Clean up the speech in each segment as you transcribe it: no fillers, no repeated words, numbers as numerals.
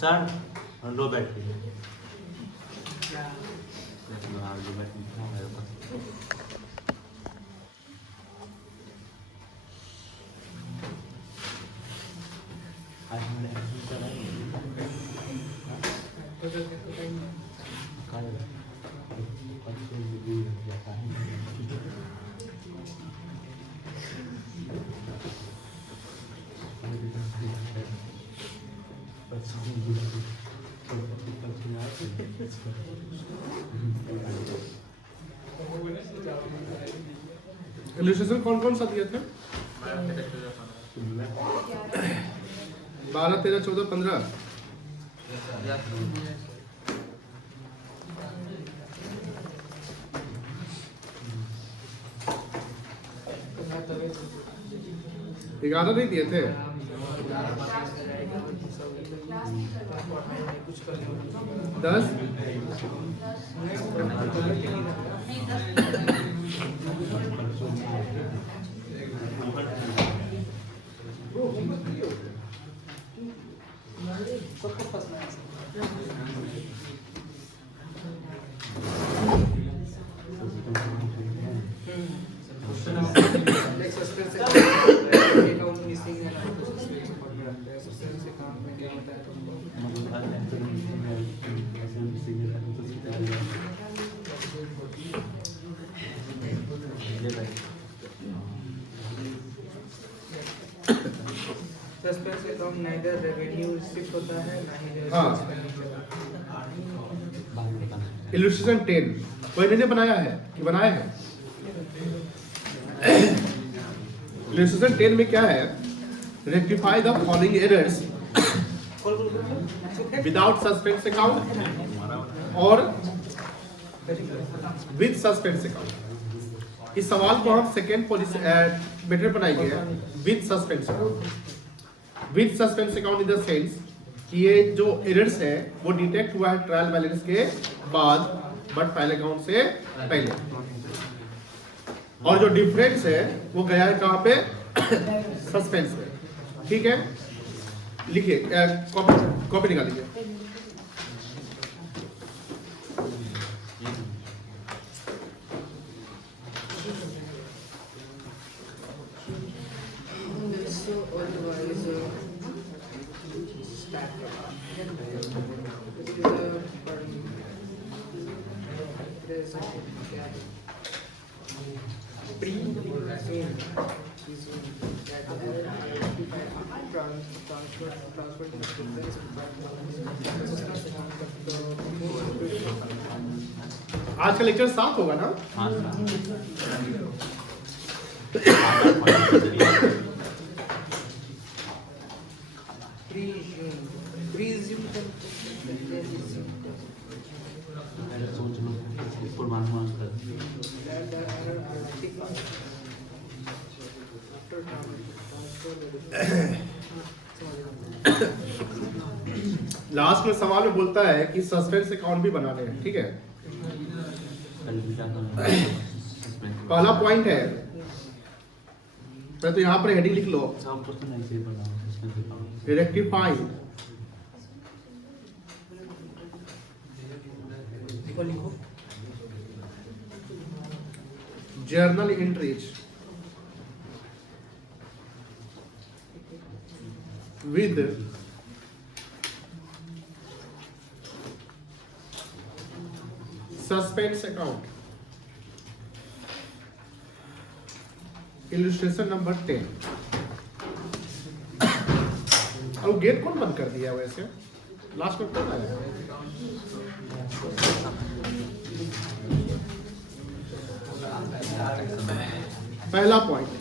Sir लो battery illustration कौन कौन सा दिए थे? 12, 13, 14, 15। ग्यारह नहीं दिए थे? दस? Suspense account neither revenue receive होता है ना ही इलस्ट्रेशन 10 कोई ने बनाया है कि बनाया है? इलस्ट्रेशन 10 में क्या है? Rectify the following errors without suspense account और विद सस्पेंस अकाउंट। इस सवाल को हम सेकेंड मेथड बनाएंगे with suspense account. With suspense account in the sense कि ये जो एरर्स है वो डिटेक्ट हुआ है ट्रायल बैलेंस के बाद बट फाइल अकाउंट से पहले, और जो डिफरेंस है वो गया है कहाँ पे? सस्पेंस में। ठीक है, लिखिए, कॉपी निकाल लीजिए। आज का लेक्चर 7 होगा ना? लास्ट में सवाल में बोलता है कि सस्पेंस अकाउंट भी बनाने हैं। ठीक है, पहला पॉइंट है, तो यहाँ पर हेडिंग लिख लो, rectify journal entries with suspense account। Illustration number 10। और गेट कौन बंद कर दिया वैसे? लास्ट में कौन आया? पहला पॉइंट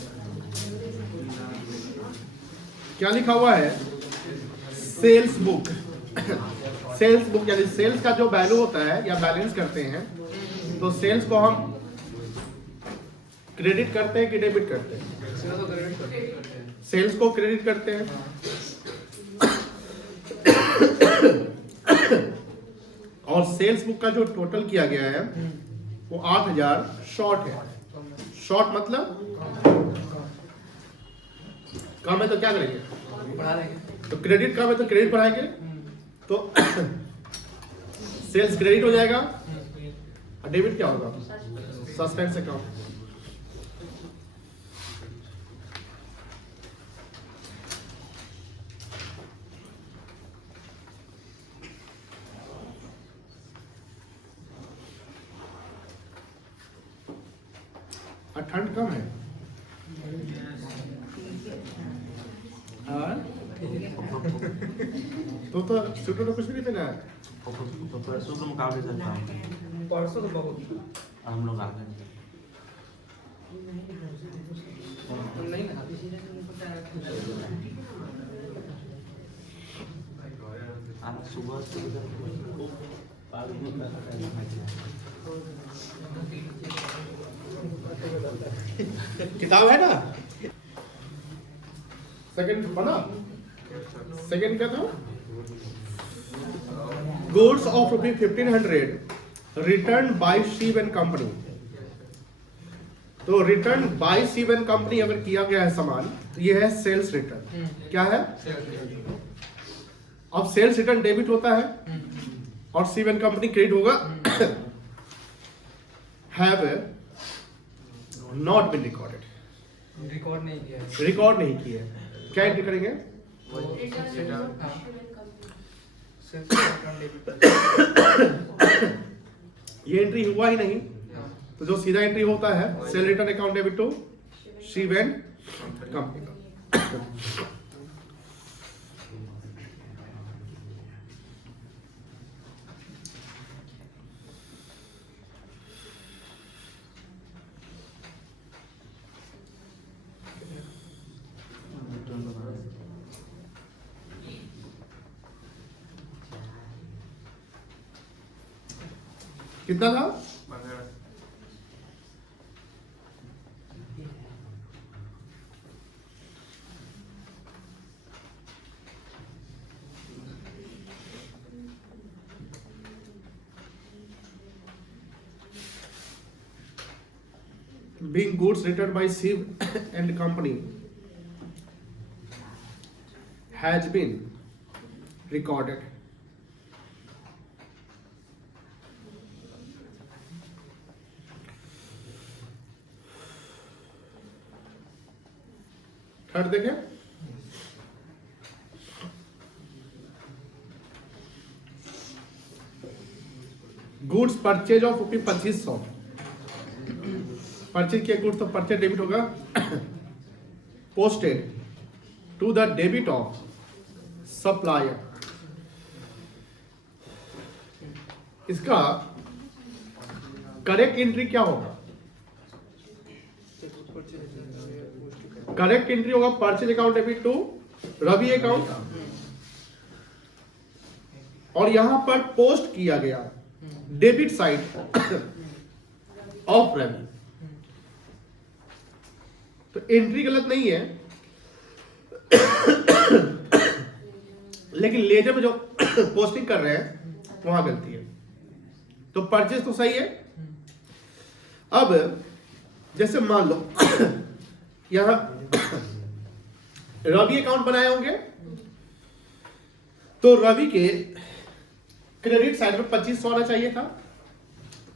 क्या लिखा हुआ है? Sales book. सेल्स बुक यानी सेल्स का जो वैल्यू होता है या बैलेंस करते हैं, तो सेल्स को हम क्रेडिट करते हैं कि डेबिट करते हैं? सेल्स को क्रेडिट करते हैं। और सेल्स बुक का जो टोटल किया गया है वो 8000 शॉर्ट है। शॉर्ट मतलब कम है तो क्या करेंगे? तो क्रेडिट कम है तो क्रेडिट बढ़ाएंगे, तो सेल्स क्रेडिट हो जाएगा और डेबिट क्या होगा? Suspense account. ठंड कम है और तो स्वेटर तो कुछ भी नहीं पहना है। तो परसों के मुकाबले चलता है, परसों तो बहुत हम लोग आ गए। नहीं ना आज सुबह से किताब है ना? सेकंड बना, सेकंड क्या था? Goods of ₹1500 return by Shiv and company. तो return by Shiv and company अगर किया गया है सामान, तो ये है सेल्स रिटर्न। क्या है? अब सेल्स रिटर्न डेबिट होता है और शिव एंड कंपनी क्रेडिट होगा। Have not been recorded, record नहीं किया है। रिकॉर्ड नहीं किए। क्या एंट्री करेंगे? ये एंट्री हुआ ही नहीं, तो जो सीधा एंट्री होता है sale return account debit to Shiv and company का। कितना था? Being goods returned by Shiv and company has been recorded. Third देखें, गुड्स परचेज ऑफ ₹2500 परचेज किया गुड्स, तो परचेज डेबिट होगा posted to the debit of supplier. इसका correct entry क्या होगा? करेक्ट एंट्री होगा purchase account debit to Ravi account, और यहां पर पोस्ट किया गया डेबिट साइड ऑफ रवि। तो एंट्री गलत नहीं है, लेकिन लेजर में जो पोस्टिंग कर रहे हैं वहां गलती है। तो परचेज तो सही है। अब जैसे मान लो यहां रवि अकाउंट बनाए होंगे, तो रवि के क्रेडिट साइड में 2500 आना चाहिए था,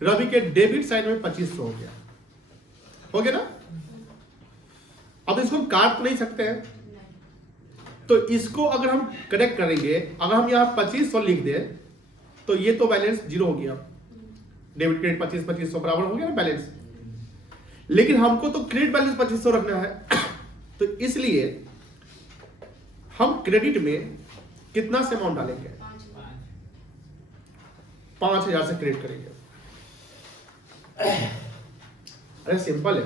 रवि के डेबिट साइड में 2500 हो गया, हो गया ना? अब इसको हम काट तो नहीं सकते हैं, तो इसको अगर हम करेक्ट करेंगे, अगर हम यहां 2500 लिख दें तो ये तो बैलेंस जीरो हो गया। डेबिट क्रेडिट 2500 बराबर हो गया ना बैलेंस। लेकिन हमको तो क्रेडिट बैलेंस 2500 रखना है, तो इसलिए हम क्रेडिट में कितना से अमाउंट डालेंगे? 5000 से क्रेडिट करेंगे। अरे सिंपल है।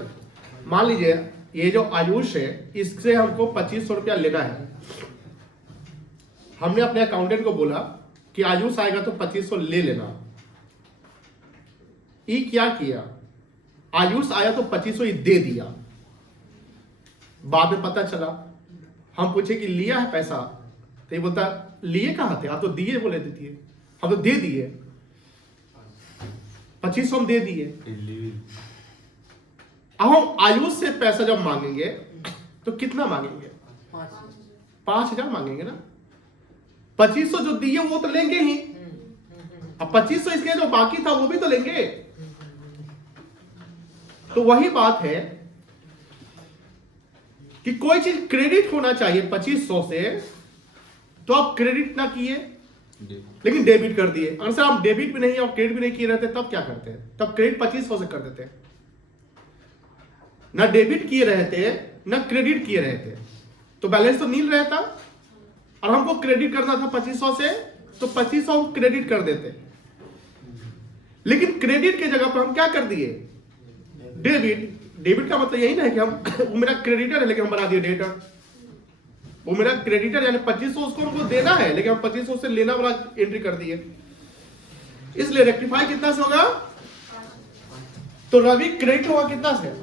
मान लीजिए ये जो आयुष है, इससे हमको 2500 रुपया लेना है। हमने अपने अकाउंटेंट को बोला कि आयुष आएगा तो 2500 ले लेना। ई क्या किया, आयुष आया तो 2500 ही दे दिया। बाद में पता चला, हम पूछे कि लिया है पैसा, तो ये बोलता लिए कहां थे, आप तो दिए बोले थे, हम तो दे दिए, 2500 हम दे दिए। अब हम आयुष से पैसा जब मांगेंगे तो कितना मांगेंगे, 5000 मांगेंगे ना। 2500 जो दिए वो तो लेंगे ही, अब 2500 इसके जो बाकी था वो भी तो लेंगे। तो वही बात है कि कोई चीज क्रेडिट होना चाहिए 2500 से, तो आप क्रेडिट ना किए लेकिन डेबिट कर दिए। अगर सर आप डेबिट भी नहीं और क्रेडिट भी नहीं किए रहते तब क्या करते हैं, तब क्रेडिट 2500 से कर देते हैं। ना डेबिट किए रहते ना क्रेडिट किए रहते, तो बैलेंस तो नील रहता। और हमको क्रेडिट करना था 2500 से, तो 2500 हम क्रेडिट कर देते। लेकिन क्रेडिट के जगह पर हम क्या कर दिए, डेबिट। डेबिट का मतलब यही ना है कि हम वो मेरा क्रेडिटर है लेकिन हम बना दिए डेटर। वो मेरा क्रेडिटर यानी 2500 उसको हमको देना है लेकिन हम 2500 से लेना वाला एंट्री कर दिए। इसलिए रेक्टिफाई कितना से होगा, तो रवि क्रेडिट होगा कितना से,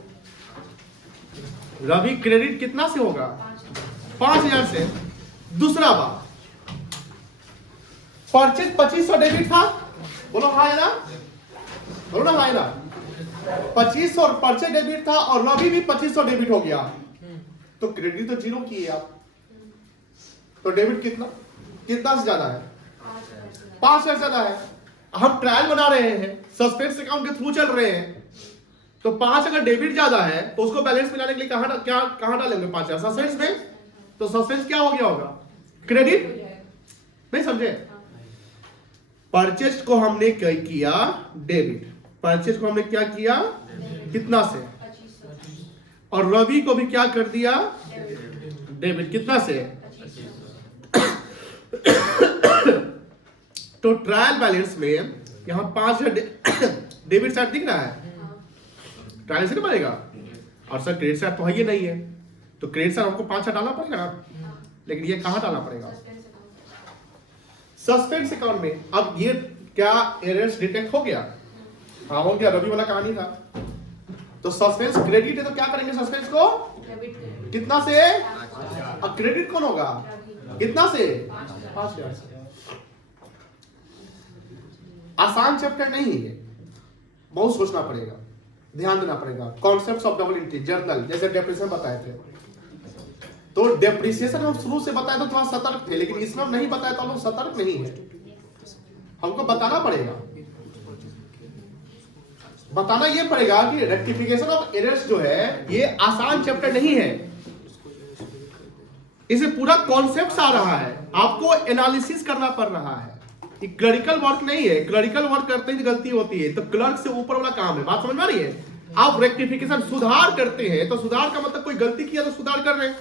रवि क्रेडिट कितना से होगा, 5000 से। दूसरा बात, परचेज 2500 डेबिट था, बोलो हाँ है ना, बोलो ना हाँ है ना। 2500 और परचेज डेबिट था और रवि भी 2500 डेबिट हो गया, तो क्रेडिट तो जीरो किए आप, तो डेबिट कितना कितना से ज्यादा है, 5000 ज्यादा है। हम ट्रायल बना रहे हैं, सस्पेंस अकाउंट के थ्रू चल रहे हैं, तो 5 अगर डेबिट ज्यादा है तो उसको बैलेंस मिलाने के लिए कहां डालेंगे 5000 सस्पेंस में, तो सस्पेंस क्या हो गया होगा, क्रेडिट। नहीं समझे, परचेज को हमने क्या किया, डेबिट। परचेज को हमने क्या किया, कितना से, और रवि को भी क्या कर दिया, डेबिट कितना से। तो ट्रायल बैलेंस में यहां 5000 डेबिट साइड दिख रहा है, ट्रायल से नहीं बनेगा। और सर क्रेडिट साइड तो है ही नहीं है, तो क्रेडिट साइड हमको 5000 डालना पड़ेगा ना, लेकिन ये कहां डालना पड़ेगा, सस्पेंस अकाउंट में। अब ये क्या एरर्स डिटेक्ट हो गया, हाँ हो गया, रवि वाला कहानी था। तो सस्पेंस क्रेडिट है तो क्या करेंगे, सस्पेंस को कितना से, अब क्रेडिट कौन होगा, कितना से, 5000 से। आसान चैप्टर नहीं है, बहुत सोचना पड़ेगा, ध्यान देना पड़ेगा। Concepts of double entry, journal, जैसे डेप्रिसिएशन बताए थे, तो डेप्रिसिएशन हम शुरू से बताए तो थोड़ा सतर्क थे, लेकिन इसमें हम नहीं बताया तो हम लोग सतर्क नहीं है, हमको बताना पड़ेगा। बताना ये पड़ेगा कि रेक्टिफिकेशन ऑफ एरर्स जो है ये आसान चैप्टर नहीं है, इसे पूरा कॉन्सेप्ट आ रहा है, आपको एनालिसिस करना पड़ रहा है। ये क्लरिकल वर्क नहीं है, क्लरिकल वर्क करते ही गलती होती है, तो क्लर्क से ऊपर वाला काम है, बात समझ में आ रही है। आप रेक्टिफिकेशन सुधार करते हैं तो सुधार का मतलब कोई गलती किया तो सुधार कर रहे हैं,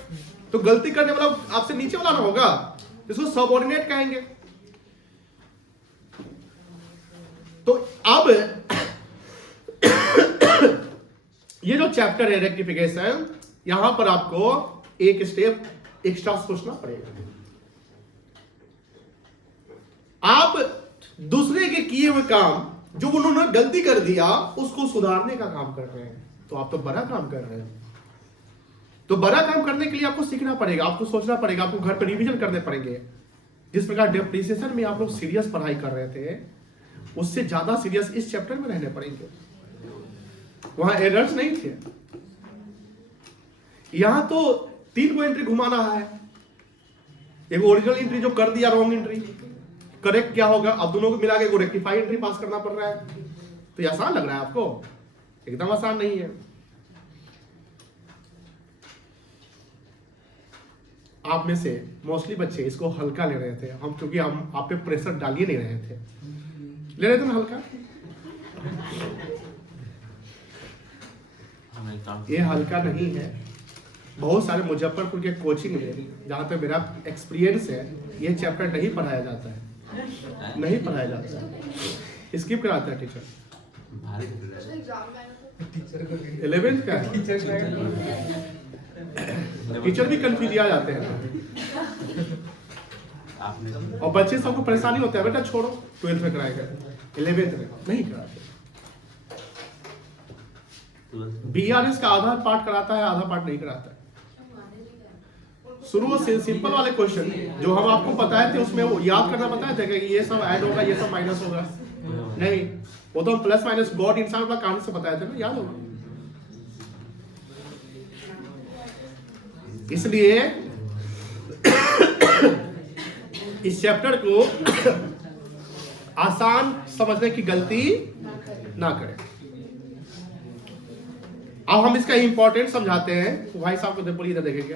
तो गलती करने वाला आपसे नीचे वाला ना होगा, इसको सबऑर्डिनेट कहेंगे। तो अब ये जो चैप्टर है रेक्टिफिकेशन, यहां पर आपको एक स्टेप एक्स्ट्रा सोचना पड़ेगा। आप दूसरे के किए हुए काम, जो उन्होंने गलती कर दिया, उसको सुधारने का काम कर रहे हैं, तो आप तो बड़ा काम कर रहे हैं। तो बड़ा काम करने के लिए आपको सीखना पड़ेगा, आपको सोचना पड़ेगा, आपको घर पर रिवीजन करने पड़ेंगे। जिस प्रकार डेप्रिसिएशन में आप लोग सीरियस पढ़ाई कर रहे थे, उससे ज्यादा सीरियस इस चैप्टर में रहने पड़ेंगे। वहां एरर्स नहीं थे, यहां तो 3 को एंट्री घुमाना है। एक ओरिजिनल एंट्री जो कर दिया, रॉन्ग एंट्री, करेक्ट क्या होगा, अब दोनों को मिला के रेक्टिफाई एंट्री पास करना पड़ रहा है। तो ये आसान लग रहा है आपको, एकदम आसान नहीं है। आप में से मोस्टली बच्चे इसको हल्का ले रहे थे, हम क्योंकि हम आप पे प्रेशर डाल ही नहीं रहे थे, ले रहे थे ना हल्का। ये हल्का नहीं है। बहुत सारे मुजफ्फरपुर के कोचिंग में, जहाँ पे मेरा एक्सपीरियंस है, ये चैप्टर नहीं पढ़ाया जाता है, नहीं पढ़ाया जाता है, स्किप कराता है टीचर। 11th का टीचर भी कंफ्यूज आ जाते हैं। आपने और बच्चे सबको परेशानी होता है, बेटा छोड़ो 12th में कराएगा, 11th में नहीं कराते। BRS का आधा पार्ट कराता है, आधा पार्ट नहीं कराता है। शुरू से सिंपल वाले क्वेश्चन जो हम आपको बताए थे उसमें वो याद करना बताए थे कि ये सब ऐड होगा, ये सब माइनस होगा, नहीं, वो तो हम प्लस माइनस गॉड इंसान वाला कहानी से बताए थे ना, याद होगा। इसलिए इस चैप्टर को आसान समझने की गलती ना करें। अब हम इसका इंपॉर्टेंट समझाते हैं। भाई साहब को बोलिए, इधर देखेंगे।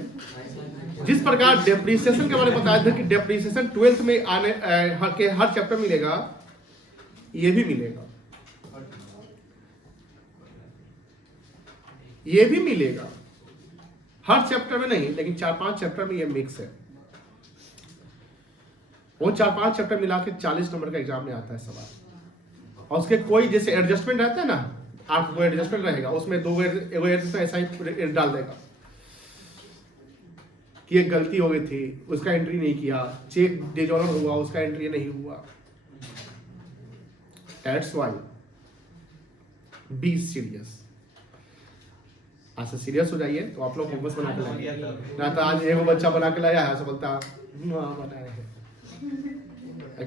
जिस प्रकार डेप्रिसिएशन के बारे में बताया था कि डेप्रिसिएशन 12th में आने हर चैप्टर मिलेगा, ये भी मिलेगा, ये भी मिलेगा, हर चैप्टर में नहीं, लेकिन 4-5 चैप्टर में ये मिक्स है। वो 4-5 चैप्टर मिला के 40 नंबर का एग्जाम में आता है सवाल। और उसके कोई जैसे एडजस्टमेंट रहता है ना, आपको एडजस्टमेंट रहेगा, उसमें दो एडजस्टमेंट ऐसा ही डाल देगा कि एक गलती हो गई थी, उसका एंट्री नहीं किया, चेक डिजॉनर हुआ, उसका एंट्री नहीं हुआ। That's why be serious. आज से सीरियस हो जाइए। तो आप लोग होमवर्क बना के लाइए, ना तो आज एगो बच्चा बना के लाया है, ऐसा बोलता बनाया है,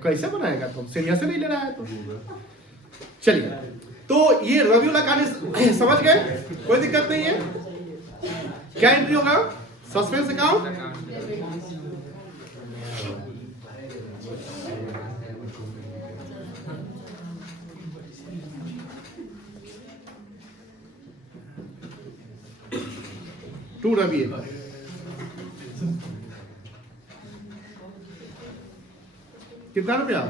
कैसे बनाएगा? तुम सीरियस नहीं ले रहा है तो। चलिए, तो ये रविउल कहानी समझ गए, कोई दिक्कत नहीं है। क्या एंट्री होगा? Suspense account, to Ravi. कितना रुपया?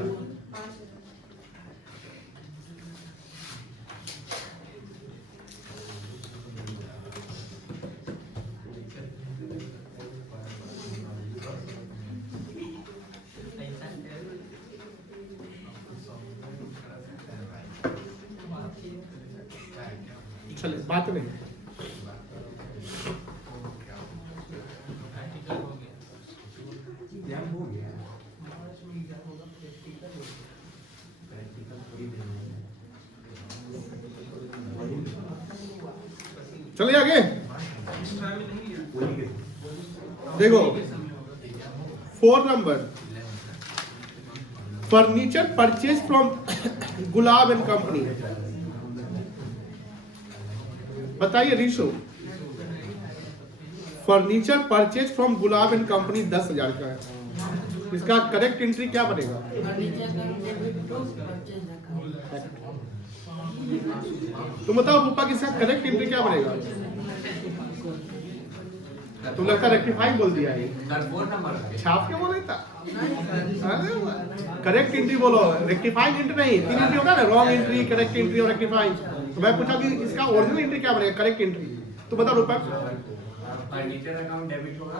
चले, बात नहीं। चलिए आगे देखो, 4 number, furniture purchase from Gulab and company. बताइए Risho, furniture purchase from Gulab and company 10,000 का है। इसका करेक्ट एंट्री क्या बनेगा? तुम बताओ रूपा, किसका करेक्ट एंट्री क्या बनेगा? तुम लगता रेक्टिफाइंग बोल दिया है, छाप के बोले था। करेक्ट एंट्री बोलो, रेक्टिफाइंग एंट्री नहीं। 3 एंट्री होगा ना, रॉन्ग एंट्री, करेक्ट एंट्री और रेक्टिफाइंग। तो मैं पूछा कि इसका ओरिजिनल एंट्री क्या बनेगा, करेक्ट एंट्री। तो बताओ रूपा। फर्नीचर अकाउंट डेबिट होगा,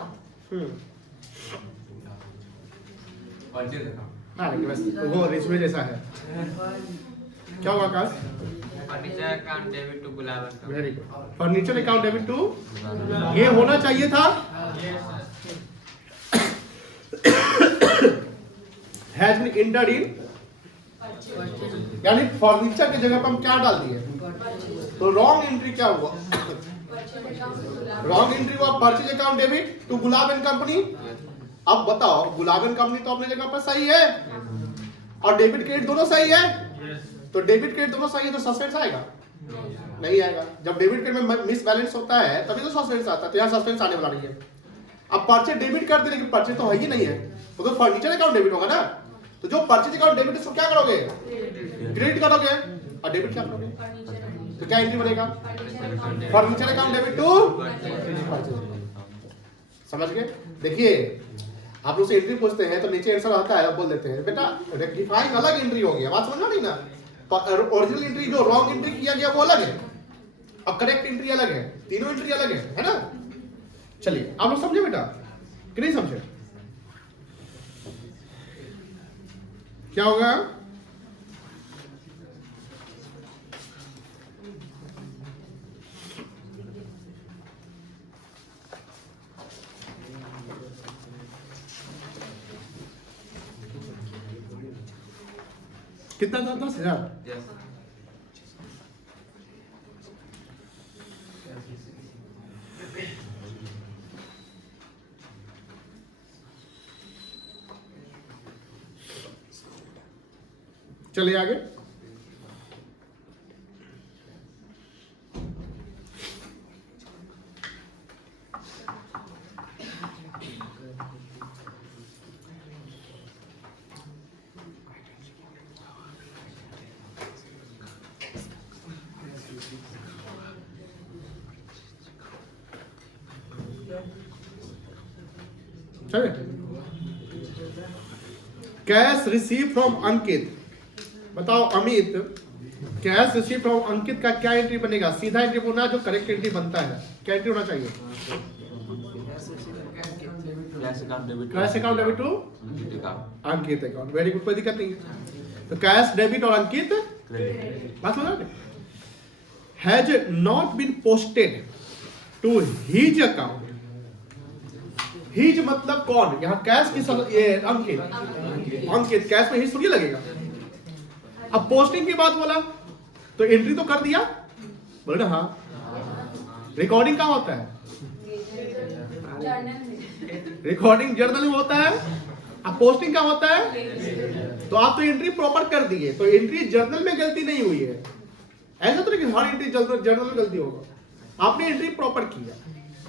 परचेज अकाउंट। हाँ, लेकिन बस वो रिज्यूमे जैसा है। क्या होगा Akash? Furniture account debit to Gulab account. Very good. Furniture account debit to, ये होना चाहिए था हैज बीन एंटर्ड इन, यानी फर्नीचर की जगह पर हम क्या डाल दिए? तो रॉन्ग एंट्री क्या हुआ? रॉन्ग एंट्री हुआ purchase account debit to Gulab and company. अब बताओ, गुलाब एंड कंपनी तो अपनी जगह पर सही है और डेबिट क्रेडिट दोनों सही है। तो डेबिट क्रेडिट दोनों सही है तो सस्पेंस आएगा? नहीं आएगा। जब डेबिट क्रेडिट में मिस बैलेंस होता है तभी तो सस्पेंस आता है। तो यहाँ सस्पेंस आने वाला नहीं है। अब परचेज डेबिट कर दे, लेकिन परचेज तो है ही नहीं है, वो तो फर्नीचर अकाउंट डेबिट होगा ना। तो जो परचेज अकाउंट डेबिट उसको क्या करोगे? क्रेडिट करोगे। और डेबिट क्या करोगे? तो क्या एंट्री बनेगा? Furniture account debit to. समझ गए? देखिए, आप लोग से एंट्री पूछते हैं तो नीचे आंसर आता है, आप बोल देते हैं बेटा रेक्टिफाइंग अलग एंट्री हो गया। बात समझना नहीं ना? ओरिजिनल एंट्री जो रॉन्ग एंट्री किया गया वो अलग है और करेक्ट एंट्री अलग है। तीनों एंट्री अलग है ना? चलिए, आप लोग समझे बेटा कि नहीं समझे? क्या होगा? कितना था? 10,000। Yes. चलिए आगे। चलिए, कैश रिसीव फ्रॉम अंकित। बताओ अमित, कैश रिसीव फ्रॉम अंकित का क्या एंट्री बनेगा? सीधा एंट्री होना जो करेक्ट एंट्री बनता है। क्या एंट्री होना चाहिए? Cash account debit, cash account debit to Ankit account Ankit account. Very good, कोई दिक्कत नहीं है। तो कैश डेबिट और अंकित क्रेडिट। बात समझ रहे? Has not been posted to his account. His मतलब कौन? यहाँ कैश की ये अंकित, अंकित कैश में हिज थोड़ी लगेगा। अब पोस्टिंग की बात बोला तो एंट्री तो कर दिया, बोले ना हाँ। रिकॉर्डिंग कहाँ होता है? रिकॉर्डिंग जर्नल में होता है। अब पोस्टिंग कहाँ होता है? तो आप तो एंट्री प्रॉपर कर दिए, तो एंट्री जर्नल में गलती नहीं हुई है। ऐसा तो नहीं कि हर एंट्री जर्नल में गलती होगा। आपने एंट्री प्रॉपर किया।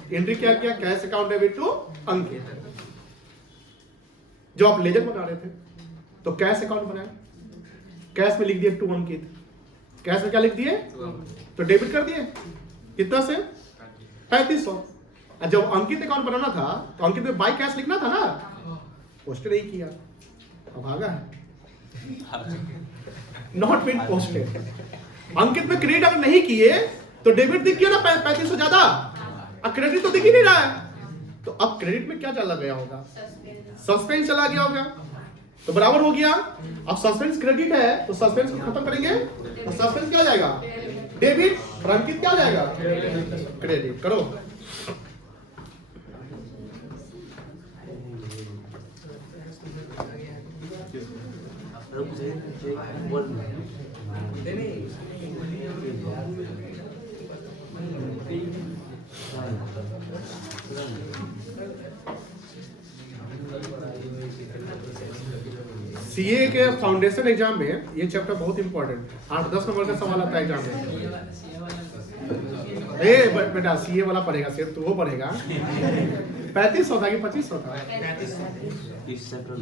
एंट्री क्या किया? कैश अकाउंट डेबिट टू अंकित। जो आप लेजर बना रहे थे तो कैश अकाउंट बनाया, कैश में लिख दिए टू अंकित। कैश में क्या लिख दिए? तो डेबिट कर दिए। कितना से? 3500। जब अंकित अकाउंट बनाना था तो अंकित में बाय कैश लिखना था ना, पोस्ट नहीं किया, अब आगा है नॉट बीन पोस्टेड। अंकित में क्रेडिट अगर नहीं किए तो डेबिट दिख गया ना 3500 ज्यादा, अब क्रेडिट तो दिख ही नहीं रहा है। तो अब क्रेडिट में क्या चला गया होगा? सस्पेंस चला गया होगा, तो बराबर हो गया। अब सस्पेंस क्रेडिट है तो सस्पेंस को खत्म करेंगे तो सस्पेंस क्या हो जाएगा? डेबिट। और अंकित क्या हो जाएगा? क्रेडिट। करो। सीए के फाउंडेशन एग्जाम में ये चैप्टर बहुत इंपॉर्टेंट है। 8-10 नंबर का सवाल आता है एग्जाम में। बेटा सीए वाला पढ़ेगा, सिर्फ तो वो पढ़ेगा। 3500 था कि 2500 था? इस चैप्टर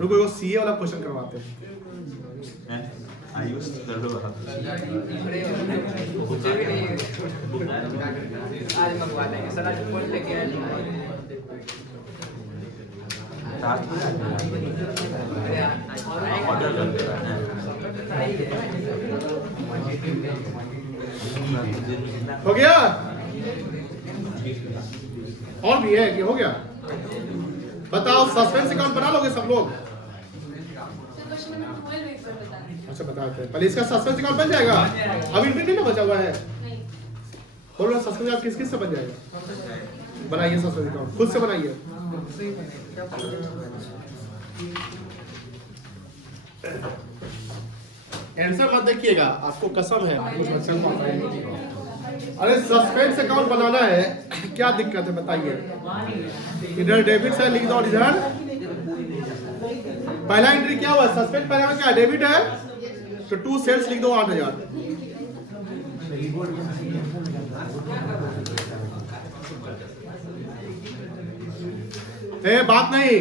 रुको, वो सीए वाला क्वेश्चन करवाते हैं। आयुष कर लो आप। मुझे भी नहीं आज मंगवा लेंगे सर, आज फोन लेके आए। ऑर्डर कर दे हो गया? और भी है कि हो गया? बताओ, सस्पेंस अकाउंट बना लोगे सब लोग? अच्छा बताते हैं। पहले इसका सस्पेंस अकाउंट बन जाएगा। अब एंट्री नहीं ना बचा हुआ है। बोलो सस्पेंस अकाउंट किस किस से बन जाएगा? बनाइए सस्पेंस अकाउंट, खुद से बनाइए। आंसर मत देखिएगा, आपको कसम है कुछ अच्छा नहीं। अरे सस्पेंस अकाउंट बनाना है, क्या दिक्कत है बताइए? इधर डेबिट से लिख दो और इधर पहला एंट्री क्या हुआ? सस्पेंस पहले में क्या है? डेबिट है तो 2 सेल्स लिख दो 8000। बात नहीं।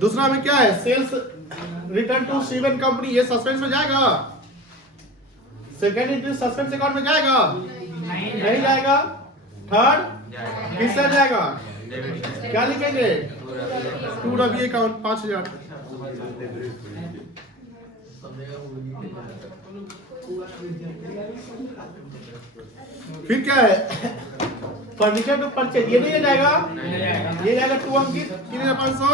दूसरा में क्या है? सेल्स रिटर्न टू सीवन कंपनी, ये सस्पेंस में जाएगा। सेकेंड एंट्री सस्पेंस अकाउंट में जाएगा? नहीं जाएगा। थर्ड किससे जाएगा? क्या लिखेंगे? To Ravi account 5000। फिर क्या है? फर्नीचर टू परचेज, ये नहीं जाएगा, ये जाएगा 2 अंकित 3500।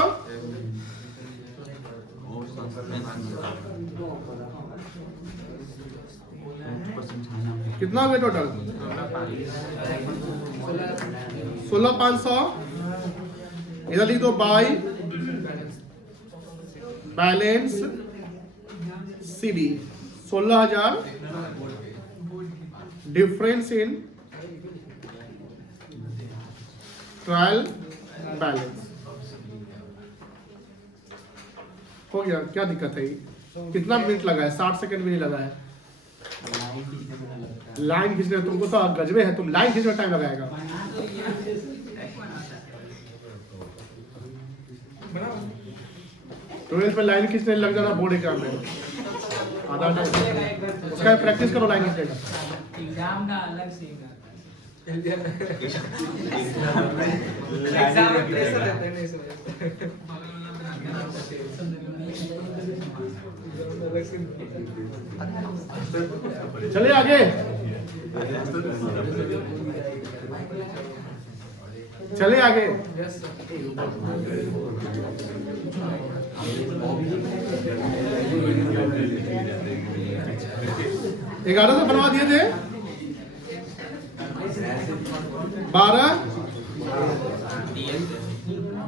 कितना हो गया टोटल? 16500। इधर लिख दो by balance CD 16,000 difference in trial balance. हो गया, क्या दिक्कत है? कितना मिनट लगा है? 60 सेकंड भी नहीं लगा है। लाइन खींचने तुमको तो गजबे है, तुम लाइन खींचने टाइम लगाएगा। ट्वेल्थ में लाइन खींचने लग जाना बोर्ड एग्जाम में आधा टाइम उसका प्रैक्टिस करो लाइन खींचने का। एग्जाम का अलग सीन एग्जाम में प्रेशर रहता है ना इस वजह से। चलिए आगे, चलिए आगे। ग्यारह से बनवा दिए थे,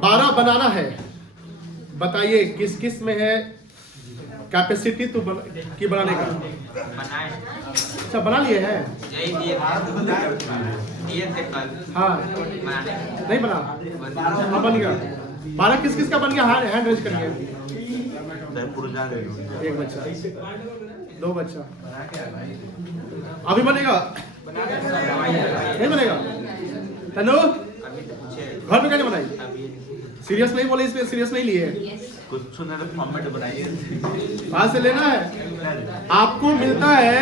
12 बनाना है। बताइए किस किस में है कैपेसिटी तो की बनाने का? बनाए अच्छा बना लिए हैं? यही दिए थे कल हाँ बनाने नहीं बना, हाँ बन गया। 12 किस किस का बन गया? हैंड रेज करिए। एक बच्चा, 2 बच्चा। अभी बनेगा? नहीं बनेगा? तनु घर में कैसे बनाई? सीरियस नहीं बोले, इसलिए सीरियस नहीं लिए। कुछ फॉर्मेट बनाइए, कहाँ से लेना है? आपको मिलता है,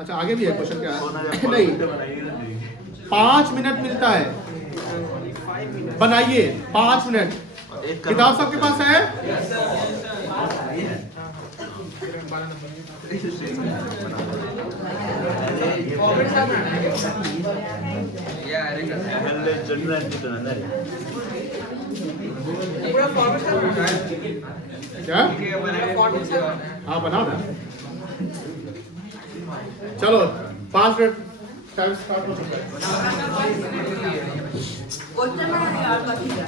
अच्छा आगे भी है क्वेश्चन क्या? नहीं, 5 मिनट मिलता है, बनाइए 5 मिनट। किताब सबके पास है? या अरे पूरा फॉर्मेट क्या? हाँ बनाओ ना। चलो 5 मिनट टाइम स्टार्ट हो चुका है। क्वेश्चन में यार बाकी है।